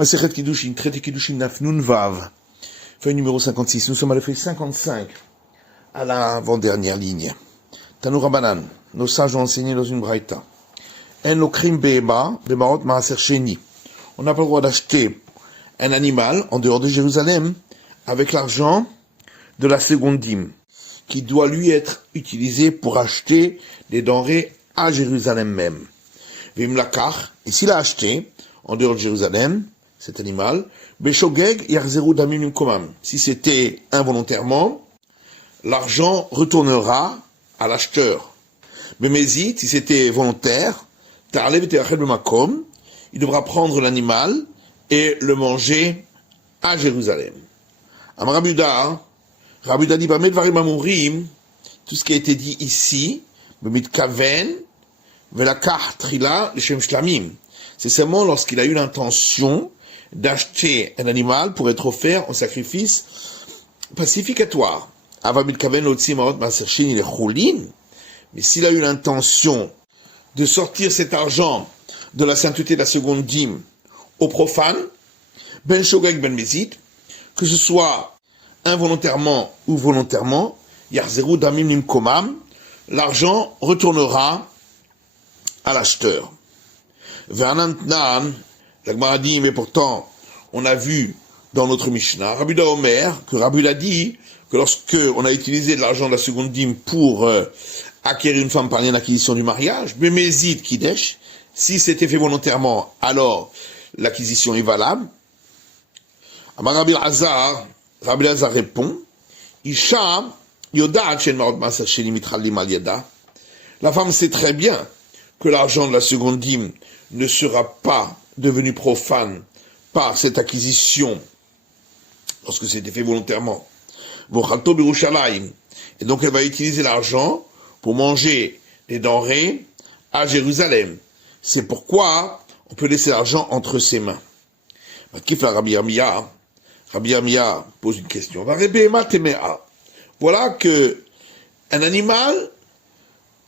Masechet Kiddushin, traité Kiddushin Daf Nun Vav, feuille numéro 56. Nous sommes à la feuille 55, à l'avant-dernière ligne. Tanu Rabbanan, nos sages ont enseigné dans une braïta. En lokrim be'ema, be'maot ma'aser sheni. On n'a pas le droit d'acheter un animal en dehors de Jérusalem avec l'argent de la seconde dîme, qui doit lui être utilisé pour acheter des denrées à Jérusalem même. Vim lakar, et s'il a acheté en dehors de Jérusalem, cet animal, Beshogeg yarzeru damim komam. Si c'était involontairement, l'argent retournera à l'acheteur. Bemezit, si c'était volontaire, ta'alev te'achel b'makom, il devra prendre l'animal et le manger à Jérusalem. Am Rabuda dit Bamed varim amurim, tout ce qui a été dit ici, bemit kaven, velakach trila l'shem shlamim. C'est seulement lorsqu'il a eu l'intention d'acheter un animal pour être offert en sacrifice pacificatoire. Mais s'il a eu l'intention de sortir cet argent de la sainteté de la seconde dîme au profane, ben shogeg ben mezit, que ce soit involontairement ou volontairement, yarzeru damim nimkomam, l'argent retournera à l'acheteur. Vernantnan, la Gemara dit, mais pourtant, on a vu dans notre Mishnah, Rabuda Omer, que Rabuda dit que lorsque on a utilisé de l'argent de la seconde dîme pour acquérir une femme par l'acquisition du mariage, Bemezid Kidesh, si c'était fait volontairement, alors l'acquisition est valable. Amar Rabbi Lazar répond, Isha Yodat Shen Maot Masa Sheni Mitralim Al Yada. La femme sait très bien que l'argent de la seconde dîme ne sera pas devenu profane par cette acquisition lorsque c'était fait volontairement. Et donc elle va utiliser l'argent pour manger des denrées à Jérusalem. C'est pourquoi on peut laisser l'argent entre ses mains. Rabbi Amiya pose une question. Voilà que un animal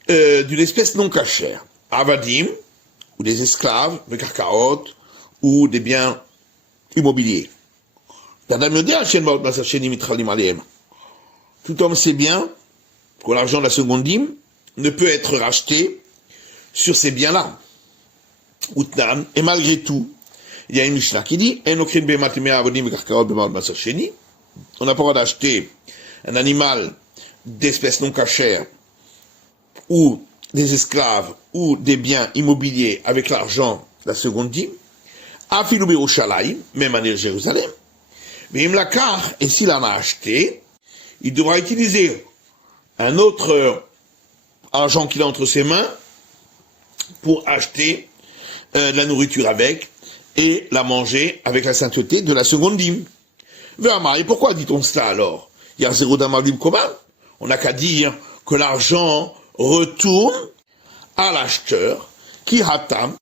d'une espèce non cachère, avadim, ou des esclaves, des karkaot, ou des biens immobiliers. Tout homme sait bien que l'argent de la seconde dîme ne peut être racheté sur ces biens-là. Et malgré tout, il y a une Mishnah qui dit, on n'a pas le droit d'acheter un animal d'espèce non cachère, ou des esclaves, ou des biens immobiliers avec l'argent de la seconde dîme, Afilou Yerushalayim, même à Jérusalem. Mais il lakar, et s'il en a acheté, il devra utiliser un autre argent qu'il a entre ses mains pour acheter de la nourriture avec et la manger avec la sainteté de la seconde dîme. Et pourquoi dit-on cela alors? On n'a qu'à dire que l'argent retourne à l'acheteur qui hatam,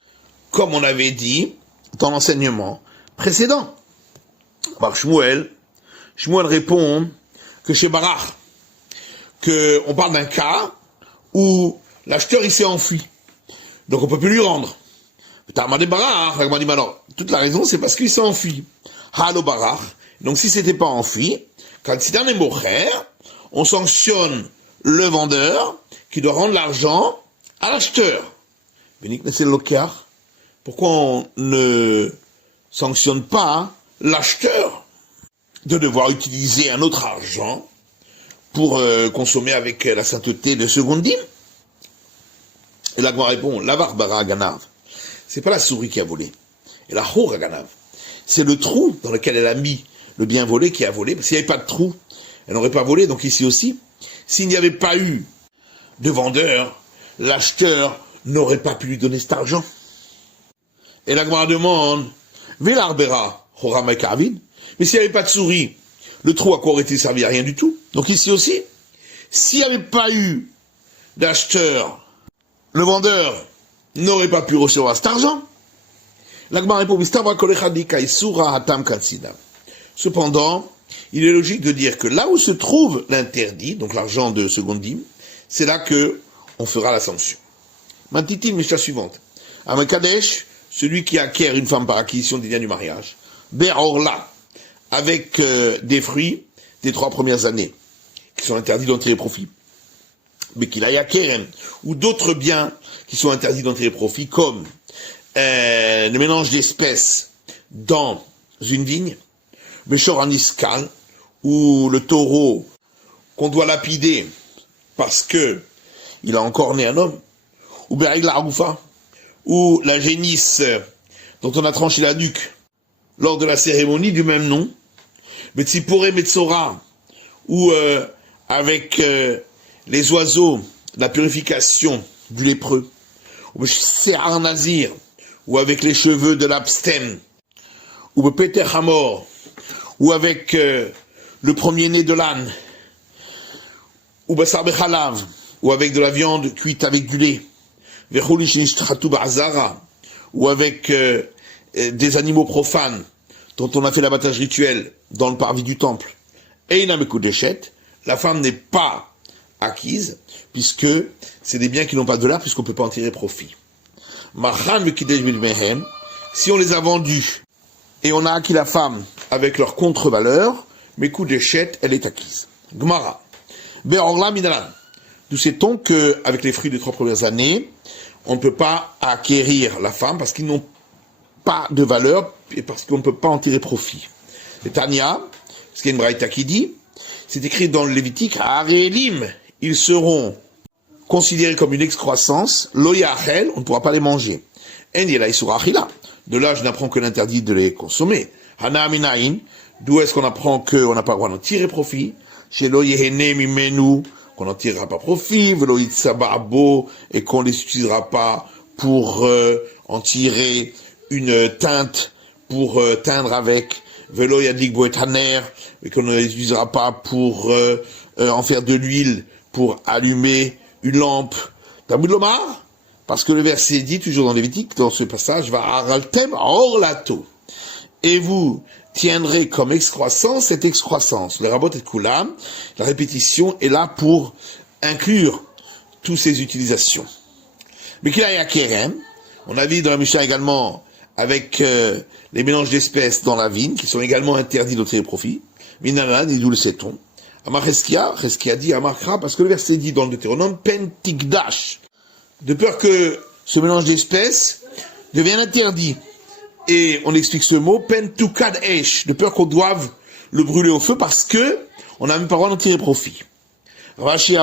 comme on avait dit dans l'enseignement précédent. Alors Shmuel répond que chez Barach, on parle d'un cas où l'acheteur il s'est enfui, donc on peut plus lui rendre. Toute la raison c'est parce qu'il s'est enfui. Halo Barach, donc si c'était pas enfui, quand c'est un mocher, on sanctionne le vendeur qui doit rendre l'argent à l'acheteur. Pourquoi on ne sanctionne pas l'acheteur de devoir utiliser un autre argent pour consommer avec la sainteté de seconde dîme? Et la Gemara répond, la barbara ganav, c'est pas la souris qui a volé, et la hora ganav, c'est le trou dans lequel elle a mis le bien volé qui a volé, parce qu'il n'y avait pas de trou, elle n'aurait pas volé, donc ici aussi, s'il n'y avait pas eu de vendeur, l'acheteur n'aurait pas pu lui donner cet argent. Et la Gemara demande, Velarbera, Horama Karvin, mais s'il n'y avait pas de souris, le trou à quoi aurait-il servi à rien du tout? Donc ici aussi, s'il n'y avait pas eu d'acheteur, le vendeur n'aurait pas pu recevoir cet argent. La Gemara répond, cependant, il est logique de dire que là où se trouve l'interdit, donc l'argent de seconde dîme, c'est là que on fera la sanction. Matitil, Mishnah suivante. Amakadesh, celui qui acquiert une femme par acquisition des biens du mariage, Be'orla, avec des fruits des 3 premières années, qui sont interdits d'en tirer profit. Mais qu'il aille acquérir, ou d'autres biens qui sont interdits d'en tirer profit, comme le mélange d'espèces dans une vigne, Beshor Aniskal, ou le taureau qu'on doit lapider parce que il a encore né un homme, ou Berig la Haroufa, ou la génisse dont on a tranché la nuque lors de la cérémonie du même nom, Betsipore Metsora, ou avec les oiseaux, la purification du lépreux, ou Se'ar Nazir, ou avec les cheveux de l'abstème, ou Peter Hamor, ou avec le premier-né de l'âne, ou Basar Bechalav, ou avec de la viande cuite avec du lait, ou avec des animaux profanes dont on a fait l'abattage rituel dans le parvis du temple. Et la femme n'est pas acquise, puisque c'est des biens qui n'ont pas de valeur, puisqu'on ne peut pas en tirer profit. Si on les a vendus, et on a acquis la femme avec leur contre-valeur, elle est acquise. Gmara. Be'orla minalan. D'où sait-on qu'avec les fruits des 3 premières années, on ne peut pas acquérir la femme parce qu'ils n'ont pas de valeur et parce qu'on ne peut pas en tirer profit. Et Tania, ce qu'il y a une braïta qui dit, c'est écrit dans le Lévitique, Arélim, ils seront considérés comme une excroissance, Loyachel, on ne pourra pas les manger. De là, je n'apprends que l'interdit de les consommer. Hana Aminaïn, d'où est-ce qu'on apprend qu'on n'a pas le droit d'en tirer profit? Chez Loyehene Mimenu, qu'on n'en tirera pas profit, et qu'on ne les utilisera pas pour en tirer une teinte, pour teindre avec, et qu'on ne les utilisera pas pour en faire de l'huile, pour allumer une lampe. Tamudlomar, parce que le verset dit, toujours dans Lévitique, dans ce passage, va araltem orlato. Et vous tiendrez comme excroissance cette excroissance. Le rabot et koulam, la répétition est là pour inclure toutes ces utilisations. Mais qu'il y a kerem, on a vu dans la Mishnah également avec les mélanges d'espèces dans la vigne, qui sont également interdits de tirer profit. Minanan, et d'où le sait-on. Amar Cheskia dit Amarkra, parce que le verset dit dans le Deutéronome, Pentikdash, de peur que ce mélange d'espèces devienne interdit. Et on explique ce mot, Pentukad Esh, de peur qu'on doive le brûler au feu parce que on n'a même pas le droit d'en tirer profit. Ravashi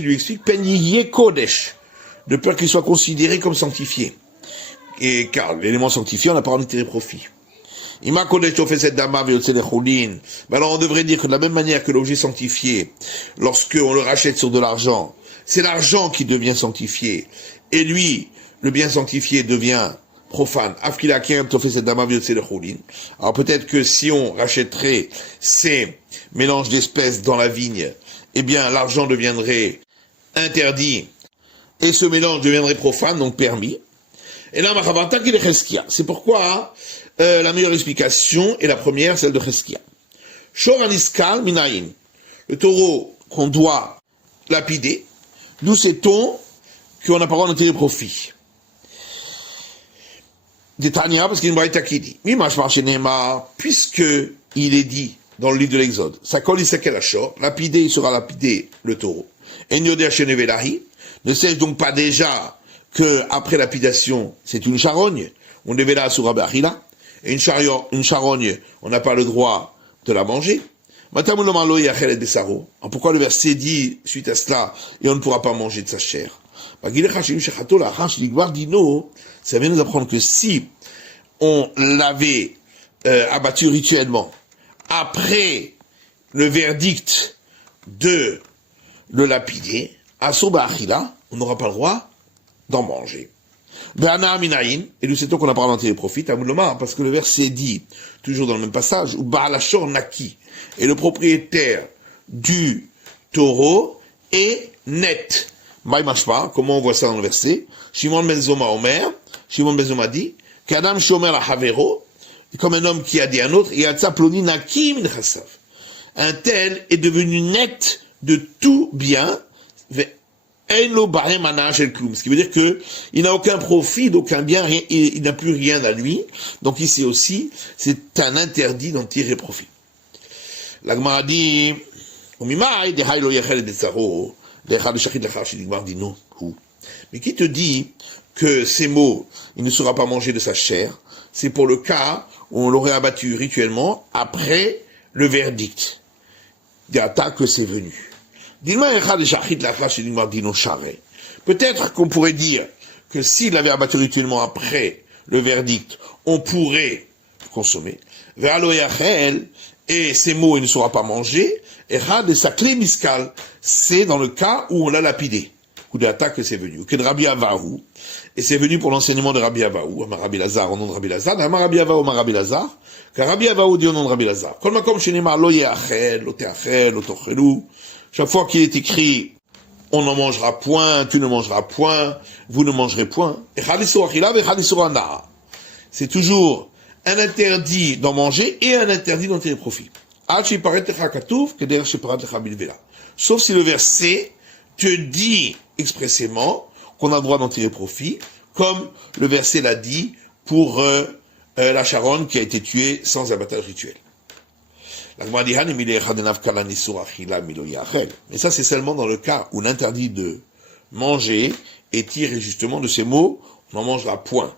lui explique, Penyiye Kodesh, de peur qu'il soit considéré comme sanctifié. Et car l'élément sanctifié, on n'a pas le droit d'en tirer profit. Ima Kodesh fait cette dama alors on devrait dire que de la même manière que l'objet sanctifié, lorsque on le rachète sur de l'argent, c'est l'argent qui devient sanctifié. Et lui, le bien sanctifié devient profane. Alors peut-être que si on rachèterait ces mélanges d'espèces dans la vigne, eh bien l'argent deviendrait interdit et ce mélange deviendrait profane, donc permis. Et là, c'est pourquoi la meilleure explication est la première, celle de Cheskia. Shoraniskal minayin, le taureau qu'on doit lapider, d'où sait-on qu'on n'a pas le droit d'en tirer profit. Des Tania, parce qu'il y a une braïta qui dit, puisque il est dit dans le livre de l'Exode, Sakol Isakel Ashor, lapidé, il sera lapidé le taureau. Et ne sais-je donc pas déjà que après lapidation, c'est une charogne, on devait là sur Abachila, et une charogne, on n'a pas le droit de la manger. Alors pourquoi le verset dit, suite à cela, et on ne pourra pas manger de sa chair? Ça vient nous apprendre que si on l'avait abattu rituellement après le verdict de le lapider, à Soba Achila, on n'aura pas le droit d'en manger. Et nous sait-on qu'on n'a pas le droit d'en tirer profit, parce que le verset dit, toujours dans le même passage, où Baalachor Naki, et le propriétaire du taureau est net. Comment on voit ça dans le verset? Shimon ben Zoma Omer, Shimon ben Zoma dit, qu'Adam Shomer la Havero, comme un homme qui a dit à un autre, Yatsa Ploni Naki min Chassav. Un tel est devenu net de tout bien, Ce qui veut dire que il n'a aucun profit, d'aucun bien, il n'a plus rien à lui. Donc ici aussi, c'est un interdit d'en tirer profit. La Gemara dit, mais qui te dit que ces mots, il ne sera pas mangé de sa chair, c'est pour le cas où on l'aurait abattu rituellement après le verdict d'attaque que c'est venu. Peut-être qu'on pourrait dire que s'il l'avait abattu rituellement après le verdict, on pourrait consommer. Et ces mots, il ne sera pas mangé. C'est dans le cas où on l'a lapidé, ou de l'attaque que c'est venu. Et c'est venu pour l'enseignement de Rabbi Avahu, Rabbi Lazar, au nom de Rabbi Lazar, Rabbi Avahu, Rabbi Lazar, car Rabbi Avahu dit au nom de Rabbi Lazar. Chaque fois qu'il est écrit, on n'en mangera point, tu ne mangeras point, vous ne mangerez point. C'est toujours un interdit d'en manger et un interdit d'en tirer profit. Sauf si le verset te dit expressément qu'on a le droit d'en tirer profit, comme le verset l'a dit pour la charogne qui a été tuée sans abattage rituel. Mais ça, c'est seulement dans le cas où l'interdit de manger est tiré justement de ces mots, on n'en mangera point.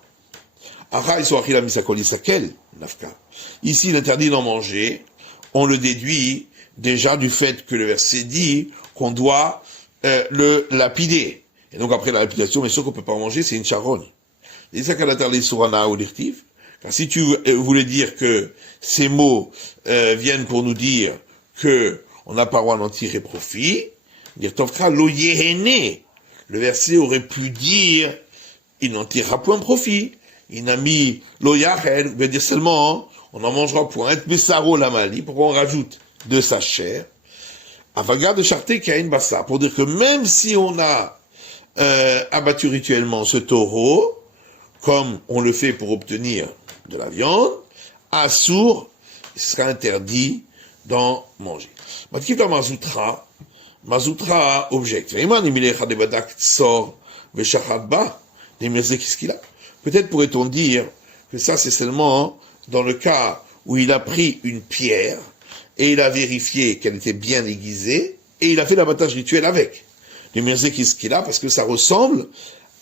Ici, l'interdit d'en manger, on le déduit déjà du fait que le verset dit qu'on doit le lapider. Et donc après la lapidation, mais sûr qu'on peut pas en manger, c'est une charogne. Car si tu voulais dire que ces mots viennent pour nous dire que on n'a pas le droit d'en tirer profit, dire Tovka lo yehene, le verset aurait pu dire il n'en tirera point profit. Il n'a mis lo yachel, veut dire seulement on n'en mangera point. Et besaro la mali, pourquoi on rajoute de sa chair? Avaga de charté kain bassa, pour dire que même si on a abattu rituellement ce taureau, comme on le fait pour obtenir de la viande, assour, il sera interdit d'en manger. Matkif la Mazoutra objecte. Peut-être pourrait-on dire que ça c'est seulement dans le cas où il a pris une pierre et il a vérifié qu'elle était bien aiguisée et il a fait l'abattage rituel avec. Parce que ça ressemble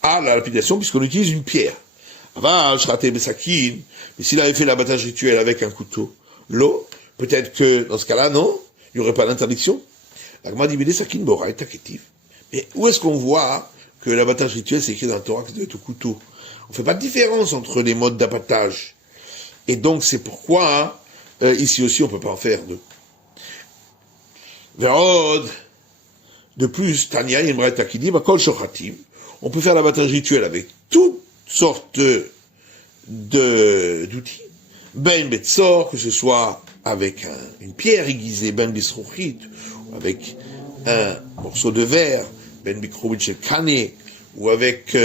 à la lapidation puisqu'on utilise une pierre. Mais s'il avait fait l'abattage rituel avec un couteau, l'eau, peut-être que dans ce cas-là, non, il n'y aurait pas d'interdiction. Mais où est-ce qu'on voit que l'abattage rituel c'est écrit dans le Torah que c'est au couteau? On ne fait pas de différence entre les modes d'abattage. Et donc c'est pourquoi ici aussi on ne peut pas en faire deux. De plus, Tania, il y a une braïta qui dit, on peut faire l'abattage rituel avec toutes sortes d'outils. Ben betzor, que ce soit avec une pierre aiguisée, ben bisrouchit, ou avec un morceau de verre, ben bikrovitch kané, ou avec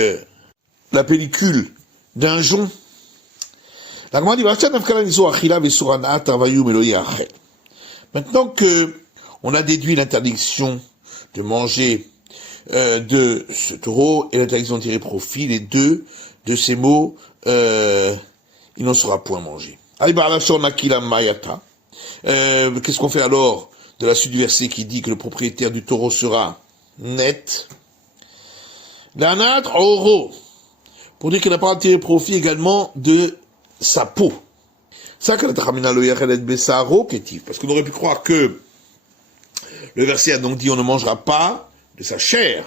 la pellicule d'un jonc. Maintenant que on a déduit l'interdiction de manger de ce taureau et l'interdiction de tirer profit, les deux de ces mots, il n'en sera point mangé. Qu'est-ce qu'on fait alors de la suite du verset qui dit que le propriétaire du taureau sera net? L'anatre oro, pour dire qu'il n'a pas tiré profit également de sa peau. Ça, parce qu'on aurait pu croire que le verset a donc dit on ne mangera pas de sa chair.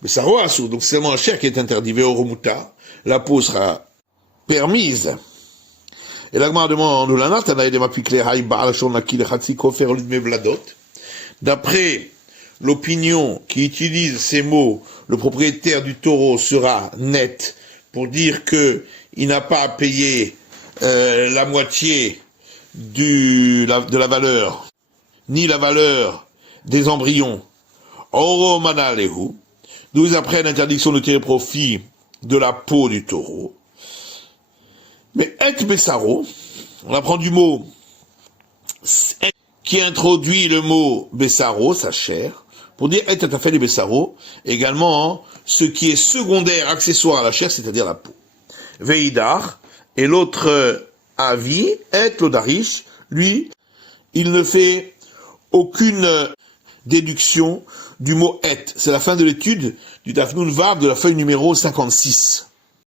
Mais ça roassou, donc c'est seulement la chair qui est interdite. Veoromuta, la peau sera permise. Et l'agma demande d'après l'opinion qui utilise ces mots, le propriétaire du taureau sera net pour dire que il n'a pas à payer la moitié de la valeur, ni la valeur des embryons. Oro manalehu, d'où après l'interdiction de tirer profit de la peau du taureau. Mais et besaro, on apprend du mot qui introduit le mot besaro, sa chair, pour dire et tatafel et bessaro, également ce qui est secondaire, accessoire à la chair, c'est-à-dire la peau. Veidar, et l'autre avis, et l'odarish, lui, il ne fait aucune déduction du mot et. C'est la fin de l'étude du Dafnun Vav de la feuille numéro 56.